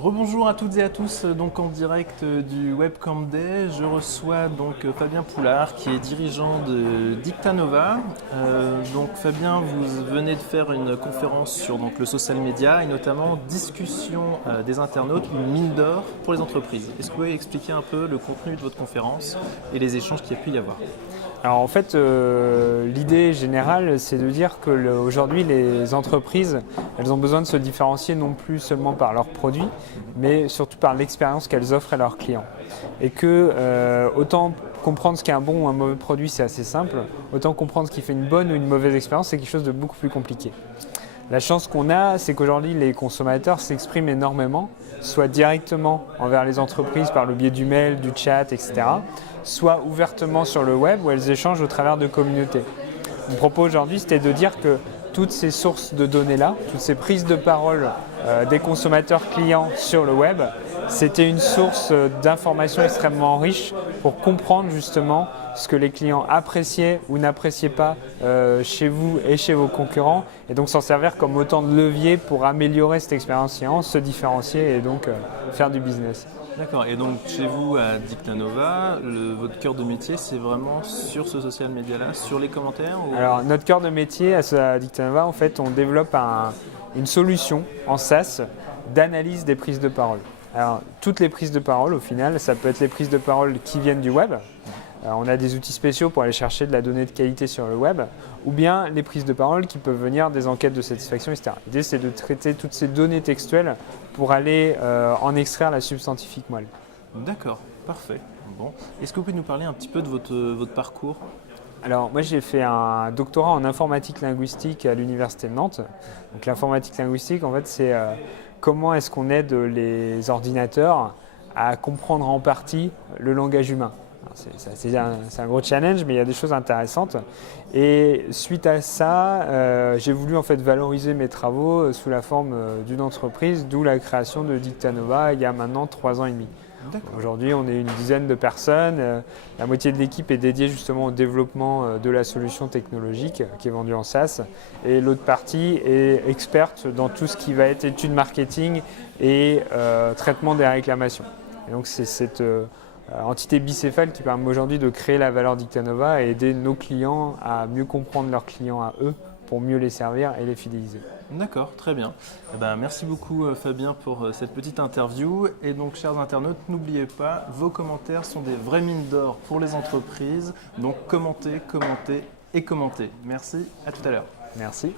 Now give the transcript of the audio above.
Rebonjour à toutes et à tous, donc en direct du Webcamp Day. Je reçois donc Fabien Poulard qui est dirigeant de Dictanova. Donc Fabien, vous venez de faire une conférence sur donc, le social media et notamment discussion des internautes, une mine d'or pour les entreprises. Est-ce que vous pouvez expliquer un peu le contenu de votre conférence et les échanges qu'il y a pu y avoir? Alors en fait, l'idée générale, c'est de dire qu'aujourd'hui, les entreprises, elles ont besoin de se différencier non plus seulement par leurs produits, mais surtout par l'expérience qu'elles offrent à leurs clients. Et que autant comprendre ce qu'est un bon ou un mauvais produit, c'est assez simple, autant comprendre ce qui fait une bonne ou une mauvaise expérience, c'est quelque chose de beaucoup plus compliqué. La chance qu'on a, c'est qu'aujourd'hui, les consommateurs s'expriment énormément, soit directement envers les entreprises par le biais du mail, du chat, etc., soit ouvertement sur le web où elles échangent au travers de communautés. Mon propos aujourd'hui, c'était de dire que toutes ces sources de données-là, toutes ces prises de parole des consommateurs clients sur le web, c'était une source d'informations extrêmement riche pour comprendre justement ce que les clients appréciaient ou n'appréciaient pas chez vous et chez vos concurrents, et donc s'en servir comme autant de levier pour améliorer cette expérience client, se différencier et donc faire du business. D'accord, et donc chez vous à Dictanova, votre cœur de métier c'est vraiment sur ce social media-là, sur les commentaires ou... Alors notre cœur de métier à Dictanova, en fait, on développe une solution en SaaS d'analyse des prises de parole. Alors toutes les prises de parole au final, ça peut être les prises de parole qui viennent du web. On a des outils spéciaux pour aller chercher de la donnée de qualité sur le web, ou bien les prises de parole qui peuvent venir des enquêtes de satisfaction, etc. L'idée, c'est de traiter toutes ces données textuelles pour aller en extraire la substantifique moelle. D'accord, parfait. Bon. Est-ce que vous pouvez nous parler un petit peu de votre parcours? Alors moi j'ai fait un doctorat en informatique linguistique à l'université de Nantes. Donc l'informatique linguistique en fait c'est comment est-ce qu'on aide les ordinateurs à comprendre en partie le langage humain. C'est un gros challenge, mais il y a des choses intéressantes. Et suite à ça, j'ai voulu en fait valoriser mes travaux sous la forme d'une entreprise, d'où la création de Dictanova il y a maintenant 3 ans et demi. Aujourd'hui, on est une dizaine de personnes. La moitié de l'équipe est dédiée justement au développement de la solution technologique qui est vendue en SaaS. Et l'autre partie est experte dans tout ce qui va être études marketing et traitement des réclamations. Et donc, c'est cette entité bicéphale qui permet aujourd'hui de créer la valeur Dictanova et aider nos clients à mieux comprendre leurs clients à eux pour mieux les servir et les fidéliser. D'accord, très bien. Eh ben, merci beaucoup Fabien pour cette petite interview. Et donc chers internautes, n'oubliez pas, vos commentaires sont des vraies mines d'or pour les entreprises. Donc commentez, commentez et commentez. Merci, à tout à l'heure. Merci.